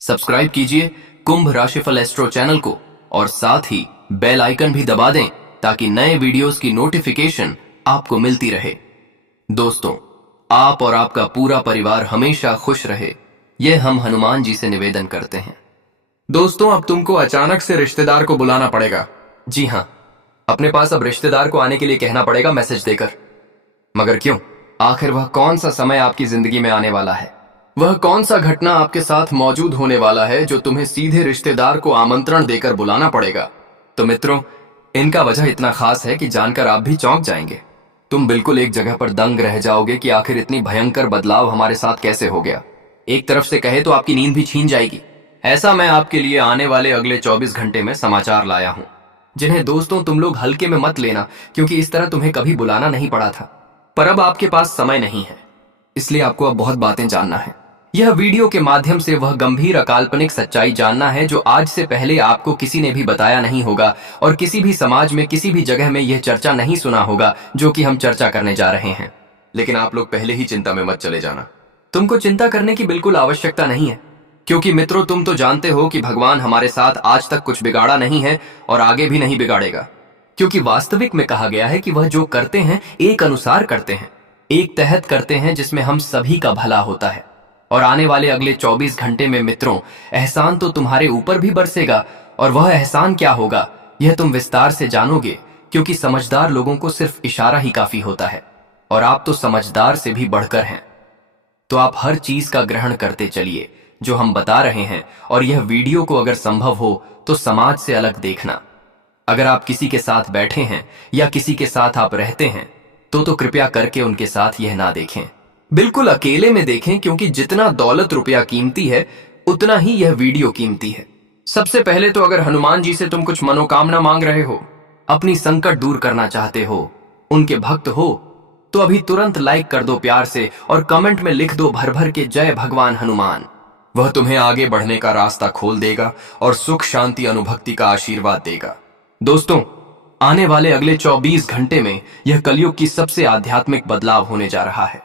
Subscribe कीजिए कुंभ राशिफल astro channel को और साथ ही बेल आइकन भी दबा दें ताकि नए वीडियोस की नोटिफिकेशन आपको मिलती रहे। दोस्तों, आप और आपका पूरा परिवार हमेशा खुश रहे, यह हम हनुमान जी से निवेदन करते हैं। दोस्तों, अब तुमको अचानक से रिश्तेदार को बुलाना पड़ेगा। जी हाँ, अपने पास अब रिश्तेदार को आने के लिए कहना पड़ेगा मैसेज देकर। मगर क्यों? आखिर वह कौन सा समय आपकी जिंदगी में आने वाला है? वह कौन सा घटना आपके साथ मौजूद होने वाला है जो तुम्हें सीधे रिश्तेदार को आमंत्रण देकर बुलाना पड़ेगा? तो मित्रों, इनका वजह इतना खास है कि जानकर आप भी चौंक जाएंगे। तुम बिल्कुल एक जगह पर दंग रह जाओगे कि आखिर इतनी भयंकर बदलाव हमारे साथ कैसे हो गया। एक तरफ से कहे तो आपकी नींद भी छीन जाएगी। ऐसा मैं आपके लिए आने वाले अगले 24 घंटे में समाचार लाया हूं, जिन्हें दोस्तों तुम लोग हल्के में मत लेना, क्योंकि इस तरह तुम्हें कभी बुलाना नहीं पड़ा था। पर अब आपके पास समय नहीं है, इसलिए आपको अब बहुत बातें जानना है। यह वीडियो के माध्यम से वह गंभीर अकाल्पनिक सच्चाई जानना है जो आज से पहले आपको किसी ने भी बताया नहीं होगा और किसी भी समाज में किसी भी जगह में यह चर्चा नहीं सुना होगा जो कि हम चर्चा करने जा रहे हैं। लेकिन आप लोग पहले ही चिंता में मत चले जाना। तुमको चिंता करने की बिल्कुल आवश्यकता नहीं है, क्योंकि मित्रों तुम तो जानते हो कि भगवान हमारे साथ आज तक कुछ बिगाड़ा नहीं है और आगे भी नहीं बिगाड़ेगा। क्योंकि वास्तविक में कहा गया है कि वह जो करते हैं एक अनुसार करते हैं, एक तहत करते हैं जिसमें हम सभी का भला होता है। और आने वाले अगले 24 घंटे में मित्रों, एहसान तो तुम्हारे ऊपर भी बरसेगा, और वह एहसान क्या होगा यह तुम विस्तार से जानोगे, क्योंकि समझदार लोगों को सिर्फ इशारा ही काफी होता है और आप तो समझदार से भी बढ़कर हैं। तो आप हर चीज का ग्रहण करते चलिए जो हम बता रहे हैं, और यह वीडियो को अगर संभव हो तो समाज से अलग देखना। अगर आप किसी के साथ बैठे हैं या किसी के साथ आप रहते हैं तो कृपया करके उनके साथ यह ना देखें। बिल्कुल अकेले में देखें, क्योंकि जितना दौलत रुपया कीमती है उतना ही यह वीडियो कीमती है। सबसे पहले तो अगर हनुमान जी से तुम कुछ मनोकामना मांग रहे हो, अपनी संकट दूर करना चाहते हो, उनके भक्त हो, तो अभी तुरंत लाइक कर दो प्यार से और कमेंट में लिख दो भर भर के जय भगवान हनुमान। वह तुम्हें आगे बढ़ने का रास्ता खोल देगा और सुख शांति अनुभक्ति का आशीर्वाद देगा। दोस्तों, आने वाले अगले 24 घंटे में यह कलयुग की सबसे आध्यात्मिक बदलाव होने जा रहा है,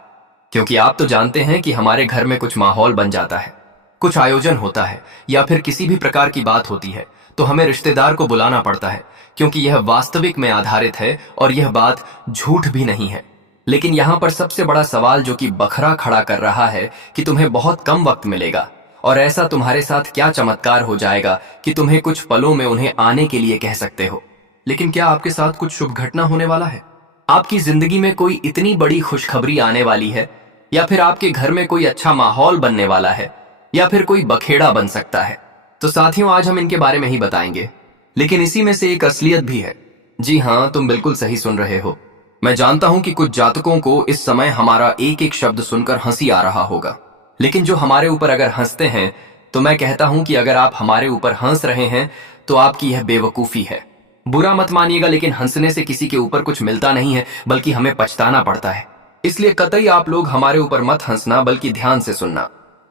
क्योंकि आप तो जानते हैं कि हमारे घर में कुछ माहौल बन जाता है, कुछ आयोजन होता है या फिर किसी भी प्रकार की बात होती है तो हमें रिश्तेदार को बुलाना पड़ता है, क्योंकि यह वास्तविक में आधारित है और यह बात झूठ भी नहीं है। लेकिन यहां पर सबसे बड़ा सवाल जो कि बखरा खड़ा कर रहा है कि तुम्हें बहुत कम वक्त मिलेगा, और ऐसा तुम्हारे साथ क्या चमत्कार हो जाएगा कि तुम्हें कुछ पलों में उन्हें आने के लिए कह सकते हो। लेकिन क्या आपके साथ कुछ शुभ घटना होने वाला है? आपकी जिंदगी में कोई इतनी बड़ी खुशखबरी आने वाली है, या फिर आपके घर में कोई अच्छा माहौल बनने वाला है, या फिर कोई बखेड़ा बन सकता है? तो साथियों, आज हम इनके बारे में ही बताएंगे, लेकिन इसी में से एक असलियत भी है। जी हाँ, तुम बिल्कुल सही सुन रहे हो। मैं जानता हूं कि कुछ जातकों को इस समय हमारा एक एक शब्द सुनकर हंसी आ रहा होगा, लेकिन जो हमारे ऊपर अगर हंसते हैं तो मैं कहता हूं कि अगर आप हमारे ऊपर हंस रहे हैं तो आपकी यह बेवकूफी है। बुरा मत मानिएगा, लेकिन हंसने से किसी के ऊपर कुछ मिलता नहीं है, बल्कि हमें पछताना पड़ता है। इसलिए कतई आप लोग हमारे ऊपर मत हंसना, बल्कि ध्यान से सुनना।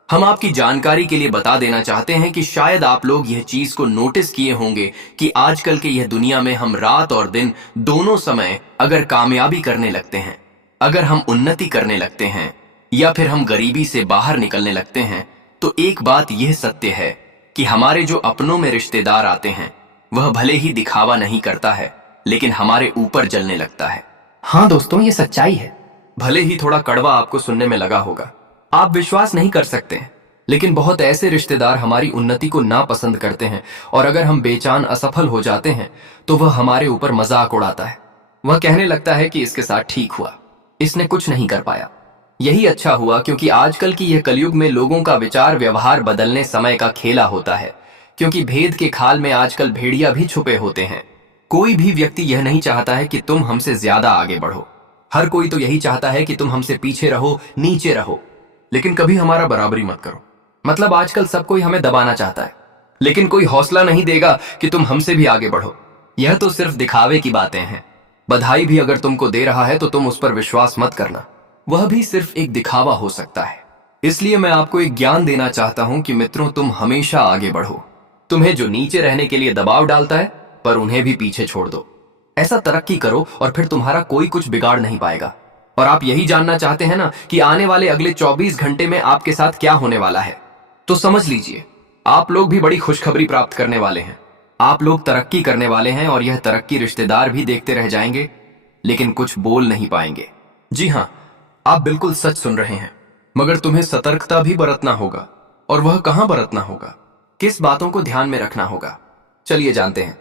हम आपकी जानकारी के लिए बता देना चाहते हैं कि शायद आप लोग यह चीज को नोटिस किए होंगे कि आजकल के यह दुनिया में हम रात और दिन दोनों समय अगर कामयाबी करने लगते हैं, अगर हम उन्नति करने लगते हैं, या फिर हम गरीबी से बाहर निकलने लगते हैं, तो एक बात यह सत्य है कि हमारे जो अपनों में रिश्तेदार आते हैं वह भले ही दिखावा नहीं करता है, लेकिन हमारे ऊपर जलने लगता है। हाँ दोस्तों, ये सच्चाई है। भले ही थोड़ा कड़वा आपको सुनने में लगा होगा, आप विश्वास नहीं कर सकते हैं, लेकिन बहुत ऐसे रिश्तेदार हमारी उन्नति को नापसंद करते हैं, और अगर हम बेचान असफल हो जाते हैं तो वह हमारे ऊपर मजाक उड़ाता है। वह कहने लगता है कि इसके साथ ठीक हुआ, इसने कुछ नहीं कर पाया। यही अच्छा हुआ, क्योंकि आजकल की यह कलयुग में लोगों का विचार व्यवहार बदलने समय का खेला होता है, क्योंकि भेद के खाल में आजकल भेड़िया भी छुपे होते हैं। कोई भी व्यक्ति यह नहीं चाहता है कि तुम हमसे ज्यादा आगे बढ़ो। हर कोई तो यही चाहता है कि तुम हमसे पीछे रहो, नीचे रहो, लेकिन कभी हमारा बराबरी मत करो। मतलब आजकल सब कोई हमें दबाना चाहता है, लेकिन कोई हौसला नहीं देगा कि तुम हमसे भी आगे बढ़ो। यह तो सिर्फ दिखावे की बातें हैं। बधाई भी अगर तुमको दे रहा है तो तुम उस पर विश्वास मत करना, वह भी सिर्फ एक दिखावा हो सकता है। इसलिए मैं आपको एक ज्ञान देना चाहता हूं कि मित्रों, तुम हमेशा आगे बढ़ो। तुम्हें जो नीचे रहने के लिए दबाव डालता है, पर उन्हें भी पीछे छोड़ दो। ऐसा तरक्की करो और फिर तुम्हारा कोई कुछ बिगाड़ नहीं पाएगा। और आप यही जानना चाहते हैं ना कि आने वाले अगले 24 घंटे में आपके साथ क्या होने वाला है, तो समझ लीजिए, आप लोग भी बड़ी खुशखबरी प्राप्त करने वाले हैं। आप लोग तरक्की करने वाले हैं और यह तरक्की रिश्तेदार भी देखते रह जाएंगे, लेकिन कुछ बोल नहीं पाएंगे। जी हाँ, आप बिल्कुल सच सुन रहे हैं, मगर तुम्हें सतर्कता भी बरतना होगा। और वह कहां बरतना होगा, किस बातों को ध्यान में रखना होगा, चलिए जानते हैं।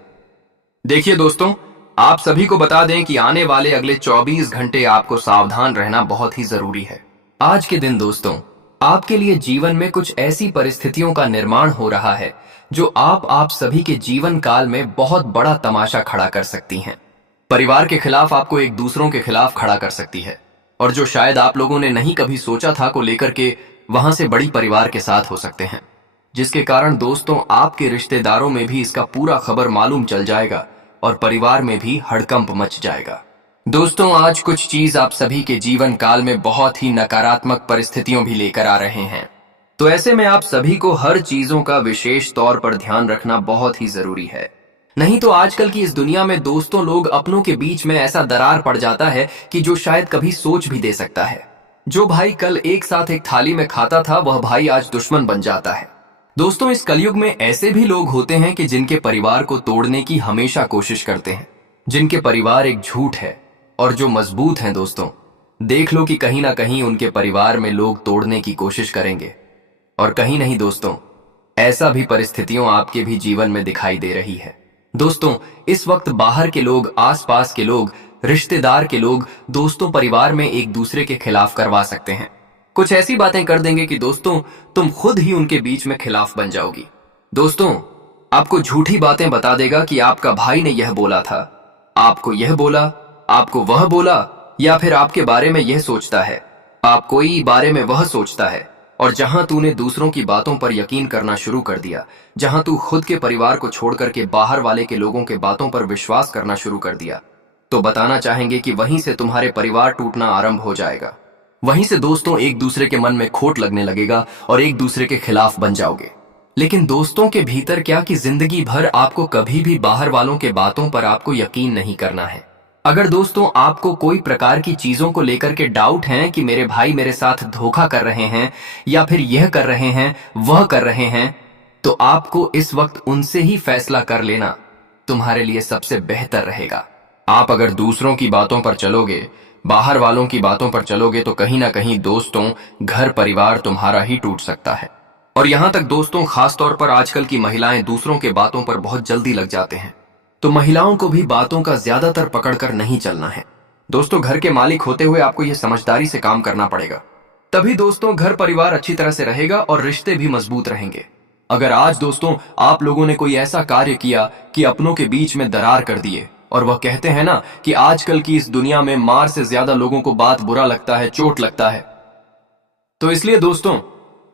देखिए दोस्तों, आप सभी को बता दें कि आने वाले अगले 24 घंटे आपको सावधान रहना बहुत ही जरूरी है। आज के दिन दोस्तों, आपके लिए जीवन में कुछ ऐसी परिस्थितियों का निर्माण हो रहा है जो आप सभी के जीवन काल में बहुत बड़ा तमाशा खड़ा कर सकती हैं। परिवार के खिलाफ आपको एक दूसरों के खिलाफ खड़ा कर सकती है, और जो शायद आप लोगों ने नहीं कभी सोचा था को लेकर के वहां से बड़ी परिवार के साथ हो सकते हैं, जिसके कारण दोस्तों आपके रिश्तेदारों में भी इसका पूरा खबर मालूम चल जाएगा और परिवार में भी हड़कंप मच जाएगा। दोस्तों, आज कुछ चीज आप सभी के जीवन काल में बहुत ही नकारात्मक परिस्थितियों भी लेकर आ रहे हैं। तो ऐसे में आप सभी को हर चीजों का विशेष तौर पर ध्यान रखना बहुत ही जरूरी है। नहीं तो आजकल की इस दुनिया में दोस्तों लोग अपनों के बीच में ऐसा दरार पड़ जाता है कि जो शायद कभी सोच भी दे सकता है। जो भाई कल एक साथ एक थाली में खाता था, वह भाई आज दुश्मन बन जाता है। दोस्तों, इस कलयुग में ऐसे भी लोग होते हैं कि जिनके परिवार को तोड़ने की हमेशा कोशिश करते हैं, जिनके परिवार एक झूठ है, और जो मजबूत हैं दोस्तों, देख लो कि कहीं ना कहीं उनके परिवार में लोग तोड़ने की कोशिश करेंगे। और कहीं नहीं दोस्तों, ऐसा भी परिस्थितियों आपके भी जीवन में दिखाई दे रही है। दोस्तों, इस वक्त बाहर के लोग, आसपास के लोग, रिश्तेदार के लोग दोस्तों परिवार में एक दूसरे के खिलाफ करवा सकते हैं। कुछ ऐसी बातें कर देंगे कि दोस्तों तुम खुद ही उनके बीच में खिलाफ बन जाओगी। दोस्तों, आपको झूठी बातें बता देगा कि आपका भाई ने यह बोला था, आपको यह बोला, आपको वह बोला, या फिर आपके बारे में यह सोचता है, आप कोई बारे में वह सोचता है। और जहां तूने दूसरों की बातों पर यकीन करना शुरू कर दिया, जहां तू खुद के परिवार को छोड़ करके बाहर वाले के लोगों के बातों पर विश्वास करना शुरू कर दिया, तो बताना चाहेंगे कि वहीं से तुम्हारे परिवार टूटना आरंभ हो जाएगा। वहीं से दोस्तों एक दूसरे के मन में खोट लगने लगेगा और एक दूसरे के खिलाफ बन जाओगे। लेकिन दोस्तों के भीतर क्या कि जिंदगी भर आपको कभी भी बाहर वालों के बातों पर आपको यकीन नहीं करना है। अगर दोस्तों आपको कोई प्रकार की चीजों को लेकर के डाउट है कि मेरे भाई मेरे साथ धोखा कर रहे हैं, या फिर यह कर रहे हैं, वह कर रहे हैं, तो आपको इस वक्त उनसे ही फैसला कर लेना तुम्हारे लिए सबसे बेहतर रहेगा। आप अगर दूसरों की बातों पर चलोगे, बाहर वालों की बातों पर चलोगे, तो कहीं ना कहीं दोस्तों घर परिवार तुम्हारा ही टूट सकता है। और यहां तक दोस्तों, खासतौर पर आजकल की महिलाएं दूसरों के बातों पर बहुत जल्दी लग जाते हैं, तो महिलाओं को भी बातों का ज्यादातर पकड़कर नहीं चलना है। दोस्तों, घर के मालिक होते हुए आपको यह समझदारी से काम करना पड़ेगा, तभी दोस्तों घर परिवार अच्छी तरह से रहेगा और रिश्ते भी मजबूत रहेंगे। अगर आज दोस्तों आप लोगों ने कोई ऐसा कार्य किया कि अपनों के बीच में दरार कर दिए, और वह कहते हैं ना कि आजकल की इस दुनिया में मार से ज्यादा लोगों को बात बुरा लगता है, चोट लगता है, तो इसलिए दोस्तों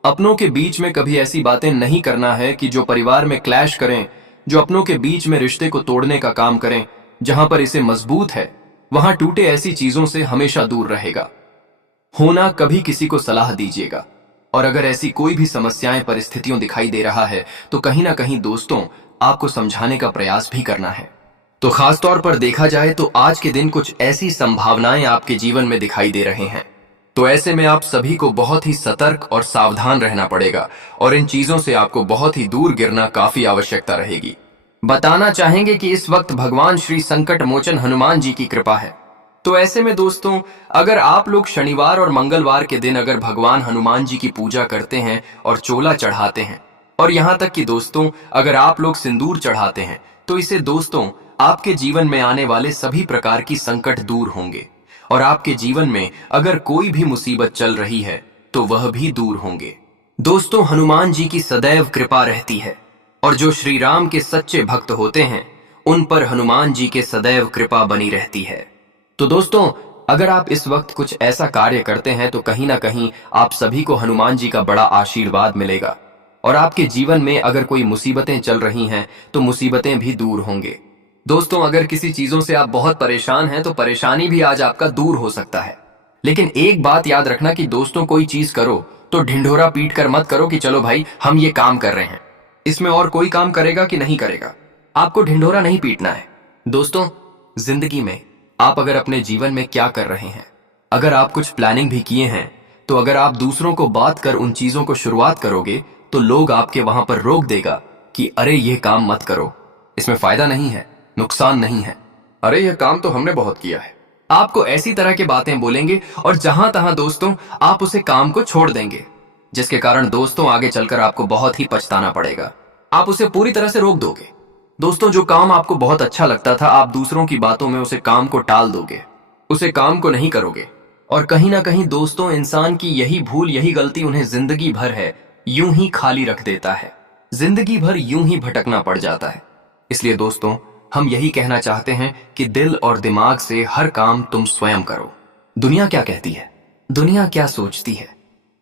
अपनों के बीच में कभी ऐसी बातें नहीं करना है कि जो परिवार में क्लैश करें, जो अपनों के बीच में रिश्ते को तोड़ने का काम करें। जहां पर इसे मजबूत है वहां टूटे ऐसी चीजों से हमेशा दूर रहेगा। होना कभी किसी को सलाह दीजिएगा, और अगर ऐसी कोई भी समस्याएं परिस्थितियों दिखाई दे रहा है तो कहीं ना कहीं दोस्तों आपको समझाने का प्रयास भी करना है। तो खासतौर पर देखा जाए तो आज के दिन कुछ ऐसी संभावनाएं आपके जीवन में दिखाई दे रहे हैं, तो ऐसे में आप सभी को बहुत ही सतर्क और सावधान रहना पड़ेगा, और इन चीजों से आपको बहुत ही दूर गिरना काफी आवश्यकता रहेगी। बताना चाहेंगे कि इस वक्त भगवान श्री संकट मोचन हनुमान जी की कृपा है। तो ऐसे में दोस्तों अगर आप लोग शनिवार और मंगलवार के दिन अगर भगवान हनुमान जी की पूजा करते हैं और चोला चढ़ाते हैं, और यहां तक कि दोस्तों अगर आप लोग सिंदूर चढ़ाते हैं, तो इसे दोस्तों आपके जीवन में आने वाले सभी प्रकार की संकट दूर होंगे, और आपके जीवन में अगर कोई भी मुसीबत चल रही है तो वह भी दूर होंगे। दोस्तों हनुमान जी की सदैव कृपा रहती है, और जो श्री राम के सच्चे भक्त होते हैं उन पर हनुमान जी के सदैव कृपा बनी रहती है। तो दोस्तों अगर आप इस वक्त कुछ ऐसा कार्य करते हैं तो कहीं ना कहीं आप सभी को हनुमान जी का बड़ा आशीर्वाद मिलेगा, और आपके जीवन में अगर कोई मुसीबतें चल रही हैं तो मुसीबतें भी दूर होंगे। दोस्तों अगर किसी चीजों से आप बहुत परेशान हैं तो परेशानी भी आज आपका दूर हो सकता है, लेकिन एक बात याद रखना कि दोस्तों कोई चीज करो तो ढिंढोरा पीट कर मत करो कि चलो भाई हम ये काम कर रहे हैं, इसमें और कोई काम करेगा कि नहीं करेगा, आपको ढिंढोरा नहीं पीटना है। दोस्तों जिंदगी में आप अगर अपने जीवन में क्या कर रहे हैं, अगर आप कुछ प्लानिंग भी किए हैं, तो अगर आप दूसरों को बात कर उन चीजों को शुरुआत करोगे तो लोग आपके वहां पर रोक देगा कि अरे ये काम मत करो, इसमें फायदा नहीं है, नुकसान नहीं है। अरे यह काम तो हमने बहुत किया है। आपको ऐसी तरह की बातें बोलेंगे और जहां तहां दोस्तों आप उसे काम को छोड़ देंगे, जिसके कारण दोस्तों आगे चलकर आपको बहुत ही पछताना पड़ेगा। आप उसे पूरी तरह से रोक दोगे। दोस्तों, जो काम आपको बहुत अच्छा लगता था, आप दूसरों की बातों में उसे काम को टाल दोगे, उसे काम को नहीं करोगे। और कहीं ना कहीं दोस्तों, इंसान की यही भूल, यही गलती उन्हें जिंदगी भर है यूं ही खाली रख देता है, जिंदगी भर यूं ही भटकना पड़ जाता है। इसलिए दोस्तों, हम यही कहना चाहते हैं कि दिल और दिमाग से हर काम तुम स्वयं करो। दुनिया क्या कहती है, दुनिया क्या सोचती है,